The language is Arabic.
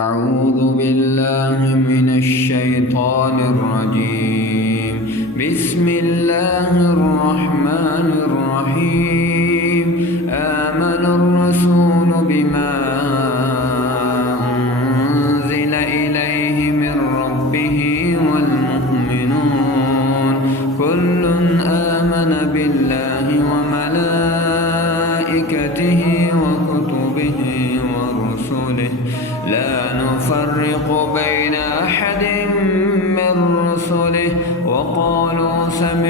أعوذ بالله من الشيطان الرجيم. بسم الله الرحمن الرحيم. آمن الرسول بما أنزل إليه من ربه والمؤمنون كل آمن بالله وملائكته وكتبه ورسله لا نفرق بين أحد من رسله وقالوا سمعنا